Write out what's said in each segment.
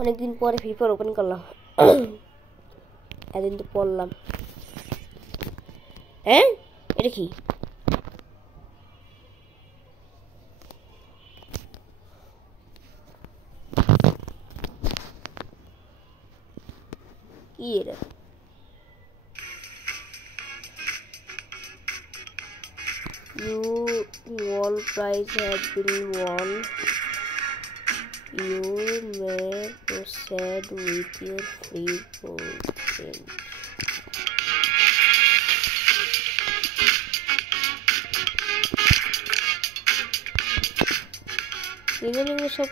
অনেকদিন পরে free fire open করলাম। এদিন তো পড়লাম। হ্যাঁ, এটা কি? কি এটা? You wall prize has been won. You may proceed with your free purchase. এগুলো সব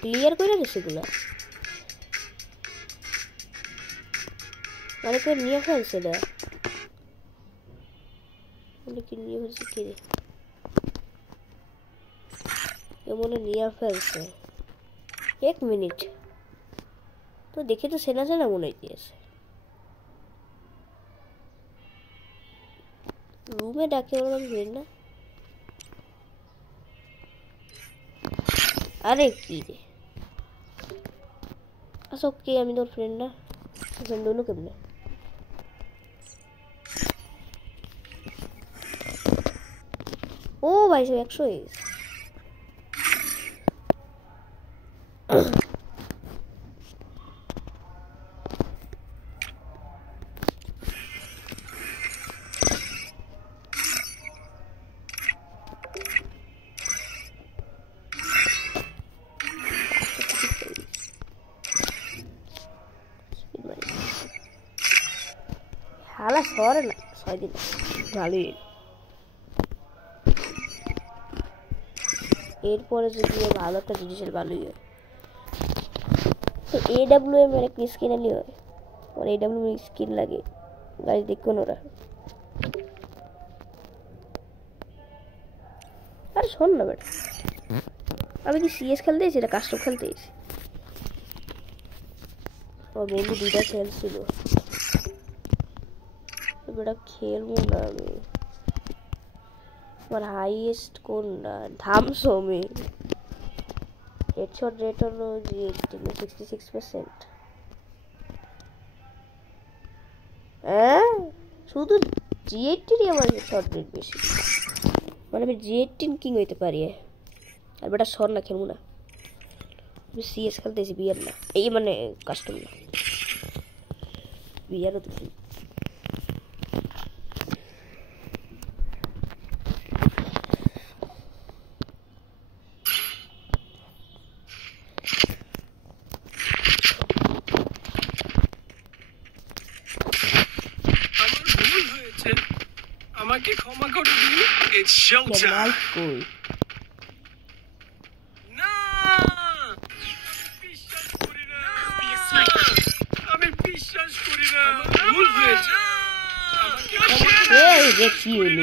ক্লিয়ার করে দিচ্ছে এগুলো, মানে কেউ নিয়ে ফেলছে না, কি নিয়ে ফেলছে কি রে? মনে নিয়ে ফেলছে। এক মিনিট তো দেখে তো সেনা সেনা মনে হইতেছে। রুমে ডাকে ওরকম ফ্রেন্ড না। আরে কি রে? আচ্ছা ওকে, আমি তোর ফ্রেন্ড না, ফ্রেন্ড হলো কেমনে? ও ভাই সব 100 হয়ে গেছে। হালা সরে না 6 দিন ভালোই। এরপরে যদি ভালো একটা জিনিসের ভালোই হয় তো AWM এর একটা স্কিন আনলে হয়। ওর AWM স্কিন লাগে গাইস, দেখুন ওরা। আরে শোন না বেটা, আমি কি CS খেলতে এসেছি না কাস্টম খেলতে এসেছি? ও মেনলি দুইটা খেলছিল বেটা, খেলবো না আমি। আমার হাইয়েস্ট কোনটা? ধামসোমে হেডশট রেট হলো 66%। হ্যাঁ, শুধু G18 আমার হেডশট রেট বেশি, মানে আমি G18 কিং হইতে পারি। আর বেটা সর না, খেলবো না আমি। CS খেলতেছি, বিয়ার না, এই মানে কাস্টম না, বিয়ারও তো খেলি। আমাকে ক্ষমা করে দিন। It's show time. না, বিশ্বাস করি না, আমি বিশ্বাস করি না, ভুল হয়েছে। আমাকে এই দেখি হইলো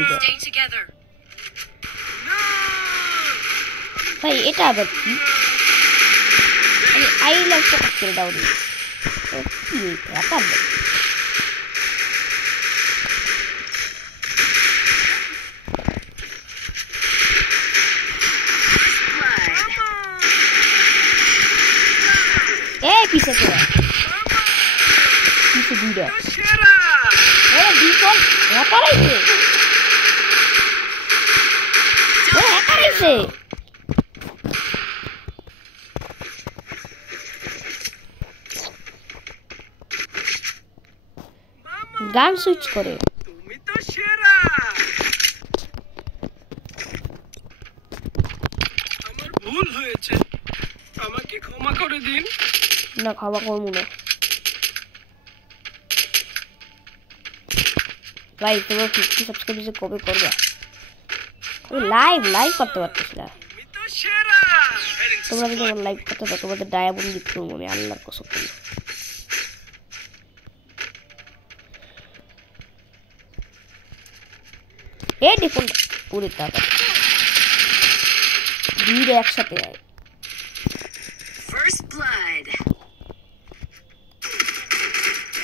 ভাই, এটা আবার কি? আই লাইক তো করে দাও রে। কি এটা? পিছে তোরা পিছে দুইটা বিপদ হ্যাকারাইছে, হ্যাকারাইছে। গান সুইচ করে। তুমি তো সেরা। আমার ভুল হয়েছে, আমাকে ক্ষমা করে দিন। না, ক্ষমা করবো না ভাই। তোমার 50 সাবস্ক্রাইবার কবে করবে? লাইভ করতে পারতেছি না। তোমরা যদি আমার লাইভ করতে দাও, তোমাদের ডায়াবন্ড দিতে পারবো আমি, আল্লাহর কসম করি। এই দেখুন পুরো টাকা দুইটা একসাথে আয়।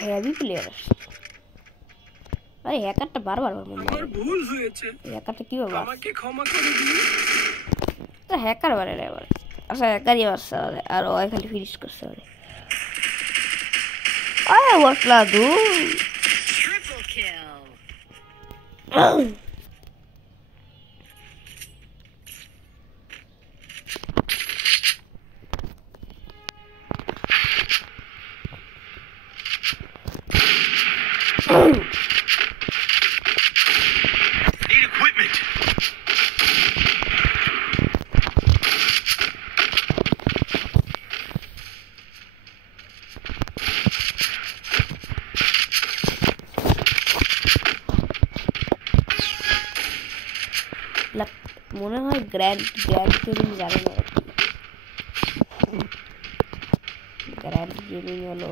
Heavy player. আরে হ্যাকারটা বারবার আমার ভুল হয়েছে, হ্যাকারটা কি বাবা? আমাকে ক্ষমা করে দিন। তো হ্যাকার বারে রে বারে। আচ্ছা একারই মারছে হবে আর ও খালি ফিনিশ করছে হবে আয় বসলা দূর Triple kill. Need equipment. মনে হয় গ্র্যান্ড গেমিং জানে না গ্র্যান্ড গেমিং হলো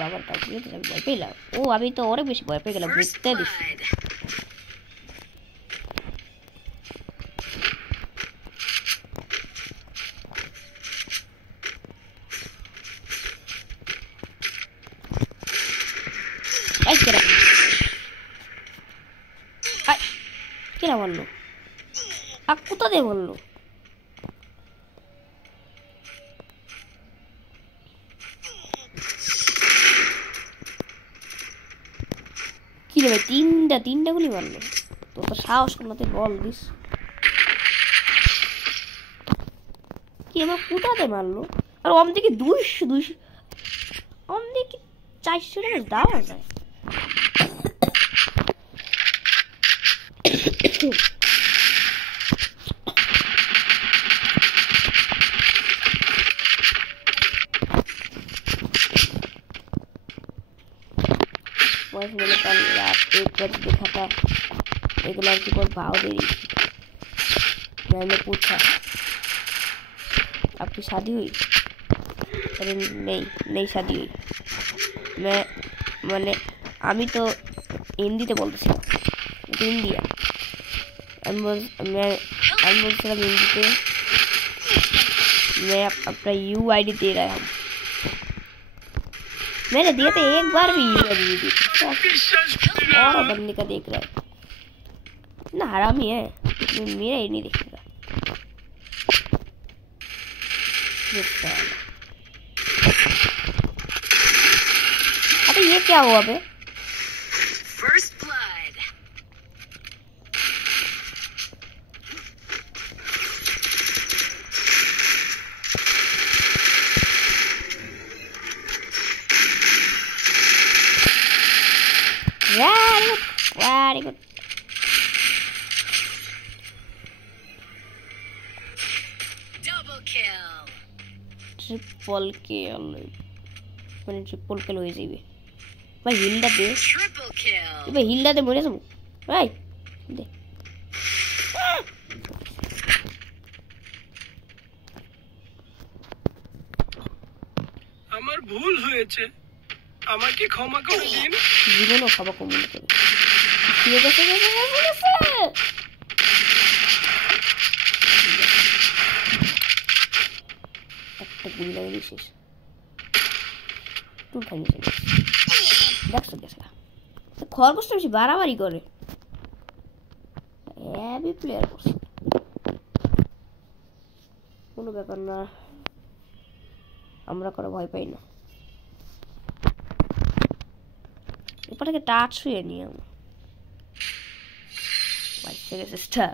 বাবারটা ভয় পেলাম ও আমি তো অনেক বেশি ভয় পেয়ে গেলাম First বুঝতে দিচ্ছি blood. এই কেরা কেরা বললো কোথা দিয়ে বললো কি রে ভাই তিনটা গুলি মারলো তো সাহস করতে বল দিস কি আমার কোথাতে মারলো আর ওম দিকে 200 ওম দিকে 400 টাকা দেওয়া যায় वॉइस मैंने कल रात 1 बजे देखा था एक लड़की को भाव दे रही थी मैंने पूछा आपकी शादी हुई अरे नहीं शादी हुई मैंने আমি তো হিন্দিতে বলতেছিলাম ইন্ডিয়া আমি বলছিলাম হিন্দিতে मैं अपना UID दे रहा हूँ मैंने दिया था एक बार भी UID दी थी और बंदे का देख रहा है ना हरामी है मेरा ही नहीं देखेगा अबे ये क्या हुआ बे First blood. very good Double kill. Triple কিল মানে ট্রিপল কিল হয়ে যাবে ভাই হিলটা দে Triple kill. ভাই হিলটা দে মরে যাবো ভাই দে আমার ভুল হয়েছে আমাকে ক্ষমা করে দিন জীবনও খাবার কম মনে করবে একটা গুলি লাগে বিশেষ টুল খাই দেখছো গেছে খরগোশটা বেশি বাড়াবাড়ি করে হ্যাভি প্লেয়ার করছে কোনো ব্যাপার না আমরা করে ভয় পাই না এরপরে টাচ শুয়ে নিয়ে বাইশে গেছে স্টার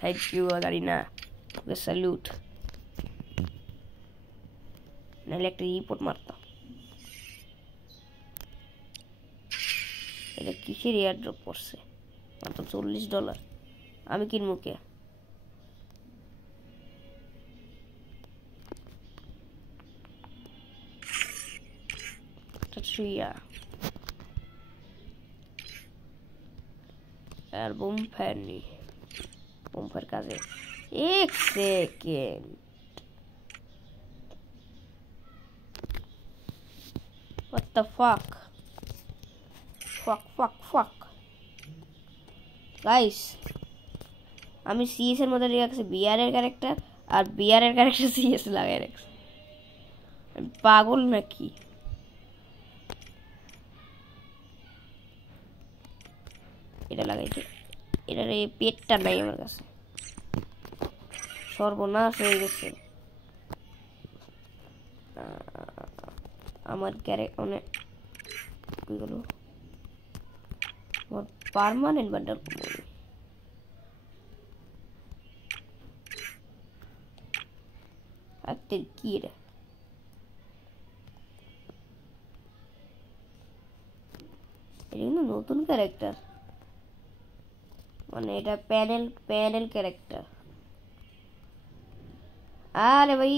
থ্যাংক ইউ গাড়িনা ওকে স্যালুট নাহলে একটা রিপোর্ট মারতাম এটা কিসের এয়ার ড্রপ করছে মাত্র $40 আমি কিনবো কে ট্রিয়া আর বোমফায়ার নেই বোমফায়ার কাজে 1 second what the fuck guys আমি সিএস এর মধ্যে রেখেছি বিআর এর ক্যারেক্টার আর বিআর এর ক্যারেক্টার সিএস লাগাই রাখছি পাগল নাকি এটা লাগাইছে এটার এই পেটটা নাই আমার কাছে, সর্বনাশ হয়ে গেছে আমার অনেক কি গেল আমার পার্মানেন্ট বান্ডাল কি এটা কিন্তু নতুন ক্যারেক্টার, মানে এটা প্যানেল ক্যারেক্টার। আরে ভাই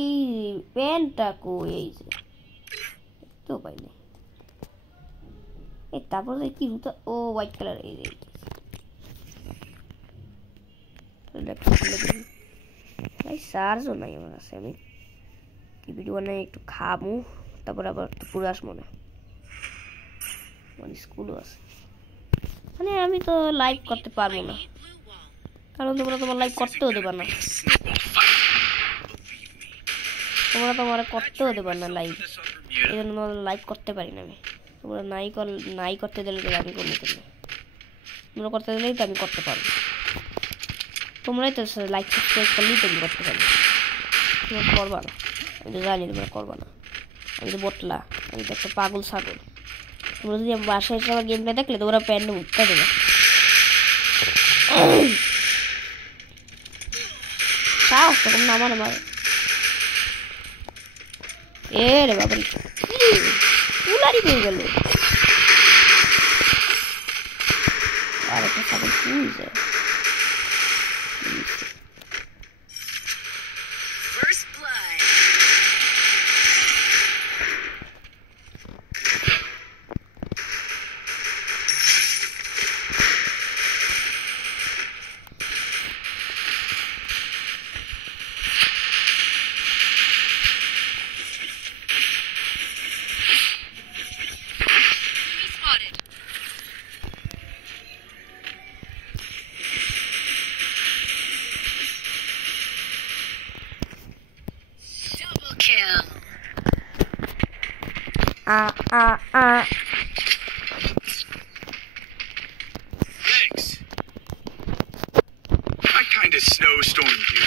প্যান্টটা কই এই যে তো পাই নাই। এই তারপরে কি জুতা, ও হোয়াইট কালার, এই যে ভাই চার্জও নাই আমার কাছে। আমি কি ভিডিও বানাই একটু খাবো, তারপর আবার পুরো আস মনে মানে স্কুলও আছে। মানে আমি তো লাইভ করতে পারবো না, কারণ তোমরা তোমার লাইভ করতেও দেবে না, তোমরা তোমার করতেও দেবে না লাইভ, এই জন্য লাইভ করতে পারি না আমি। তোমরা নাই করতে দিলে আমি করবো, তোমরা করতে দিলেই তো আমি করতে পারবো। তোমরাই তো লাইক সাবস্ক্রাইব করলেই তো আমি করতে পারি, তোমরা করবা না, আমি তো জানি তোমরা করবা না। আমি তো বটলা, আমি তো একটা পাগল ছাগল। তোমরা যদি আমার বাসায় এসে আমার গেমটা দেখলে তোমরা প্যান্ট উঠতে দেবে। সাহস তখন না আমার এ রে বাবারি উলারি পেয়ে গেল। আর একটা ছাগল ফুল যায়। First blood. Enemy spotted. Double kill. Thanks. I kind of snowstormed you.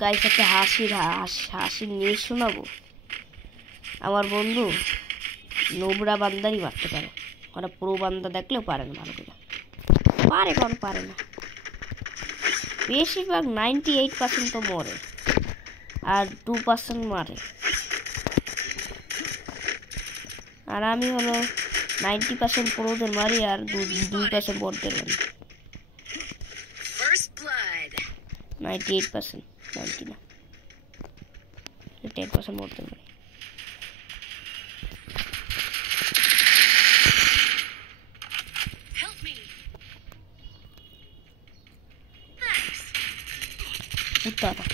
Guys একটা হাসির নিউজ শোনাবো। আমার বন্ধু নোবরা বান্দারই মারতে পারে, ওরা প্রো বান্দা দেখলেও পারে না ভালো করে, কারণ পারে না। বেশিরভাগ 98% তো মরে আর 2% মারে, আর আমি হলো 90% প্রোদের মারি আর 2% বটদের মারি। First blood. 98%, 90 না, 10% বটদের মারি। Help me. Thanks. উত্তাটা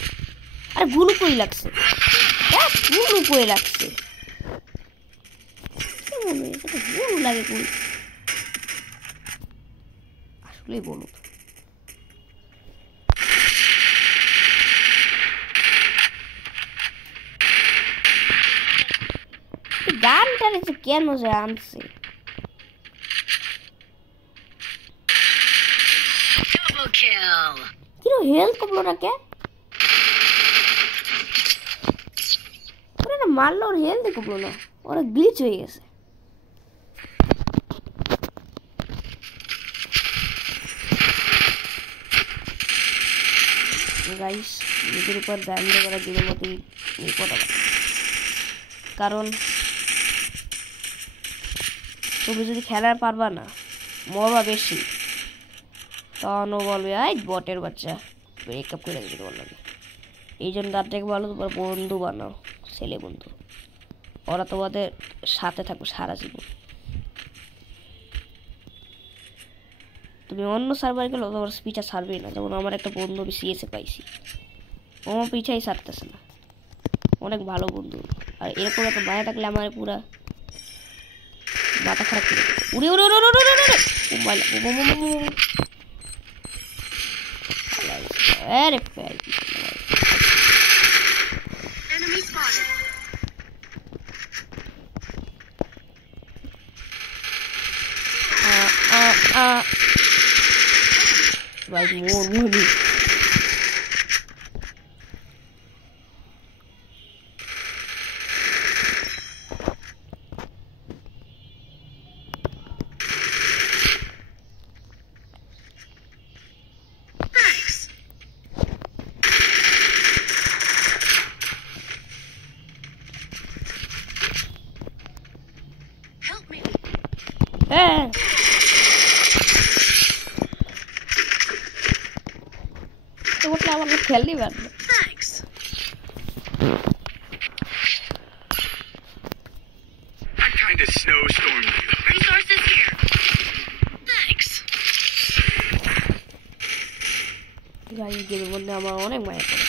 আরে গুলু কই লাগছে, গুলু কই লাগছে, গুলু লাগে কই আসলেই বলো। গানটারে যে কেন যে আনছে, Double kill. কিরো হেলথ কমলো না কে, ওরা না মারলো ওর হেলথ কমলো না, ওরা গ্লিচ হয়ে গেছে। গাইস নিজের উপর ব্যান্ড করা দিনের মতোই কথা, কারণ তুমি যদি খেলার পারবা না, মরবা বেশি, তখনও বলবে আই বটের বাচ্চা ব্রেকআপ করে দিতে বলবে। এই জন্য তার থেকে ভালো তোমার বন্ধু বানাও, ছেলে বন্ধু, ওরা তোমাদের সাথে থাকবে সারা জীবন। তুমি অন্য সার্ভার গেলেও তোমার পিছা ছাড়বেই না। যেমন আমার একটা বন্ধু আমি সিএসএ পাইছি, ও আমার পিছাই ছাড়তেছে না, অনেক ভালো বন্ধু। আর এরকম একটা মায়া থাকলে আমার পুরা মাথা খারাপ করে উড়ে উড়ে উড়ে উড়ে উড়ে উড়ে আরে ভাই Enemy spotted. ভাই মনি Thanks. Help me. হ্যাঁ তোমাকে আমার খেয়াল দিবেন Thanks. I kind of snowstormed you. Resources here. Thanks. গাই গেমের মধ্যে আমার অনেক মায়া করে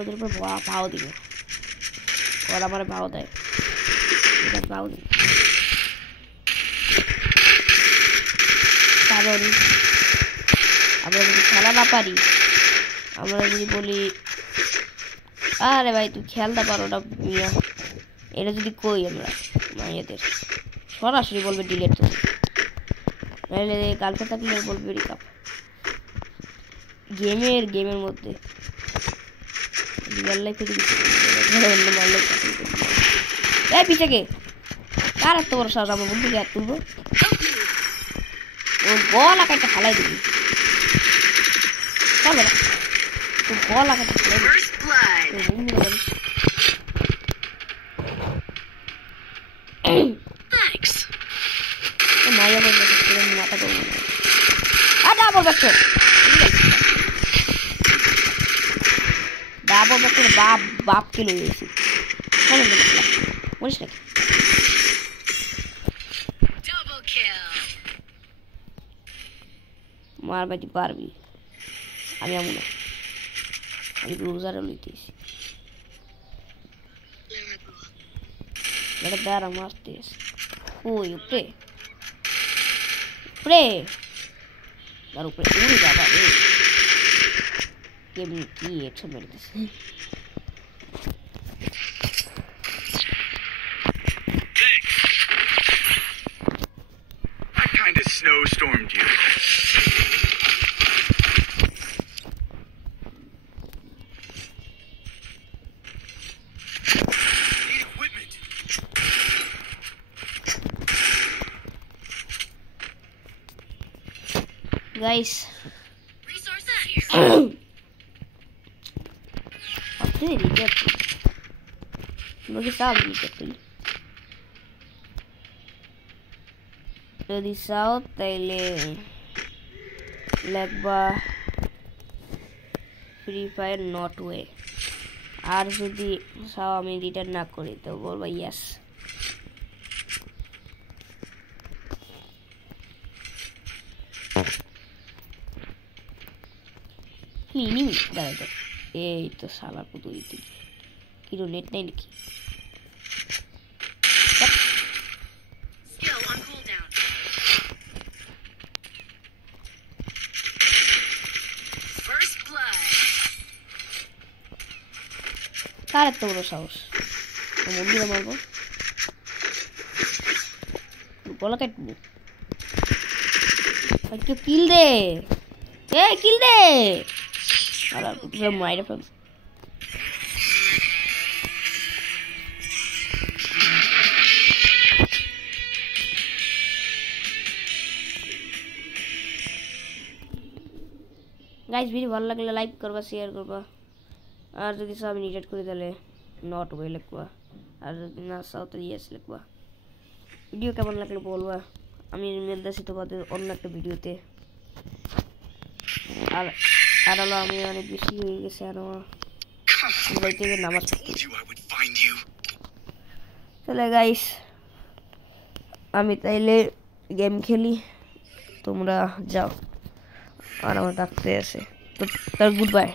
ওদের উপর ভাও দিবে ওরা আমার ভাও দেয় এটা ভাও দিই কারণ আমরা যদি খেলা না পারি আমরা যদি বলি আরে ভাই তুই খেলতে পারো না মিয়া এটা যদি কই আমরা মাইয়াদের সরাসরি বলবে ডিলেট নাহলে কালকে থাকলে বলবে রিকাপ গেমের মধ্যে রিয়েল লাইফে অন্য মারলে এই পিছাকে কার এত বড় সাহস আমার বন্ধুকে হাত তুলবো ওর গলা কাটতে ফালাই দিবি চলবে না তোর গলা কাটতে ফালাই দিবি First blood. Thanks. মাইয়া বলবে মাথা করবো না ডাবল ব্যাকর ডাবল ব্যাকর বাপকে লয়ে গেছি বলিস নাকি Double kill. মার বাড়ি পারবি আমি এমন না আমি রোজারে লইতেছি এটা দাঁড়া মারতেস ওই উপরে উপরে তার উপরে উড়ে যাবা রে কেমনি কি একশো মেরেতেছে I kind of snowstormed you. Need equipment. Guys Resources here. আপনি রিজেক্ট সব রিজেক্ট যদি চাও তাইলে লেখবা ফ্রি ফায়ার নট ওয়ে আর যদি চাও আমি রিটার্ন না করি তো বলবা ইয়েস এনিমি দাঁড়াতে এই তো শালা কত দিতে কিরো নেট নাই নাকি Skill on cooldown. First blood. কার এত বড় সাহস মন্দিরে মারবো গলা কাটবো কেউ কিল দে কিল দে আর মাইরে ফেল গাইস ভিডিও ভালো লাগলে লাইক করবা শেয়ার করবা আর যদি সব নিটেড করে তাহলে নট ওয়ে লিখবা আর যদি না চাও তো ইয়েস লিখবা ভিডিও কেমন লাগলে বলবা আমি মেলদাসি তোমাদের অন্য একটা ভিডিওতে আর আর হলো আমি অনেক বেশি হয়ে গেছে আর যাইতে গিয়ে নামাজ চলে গাইস আমি তাইলে গেম খেলি তোমরা যাও আর আমার ডাকতে আছে তো তার গুড বাই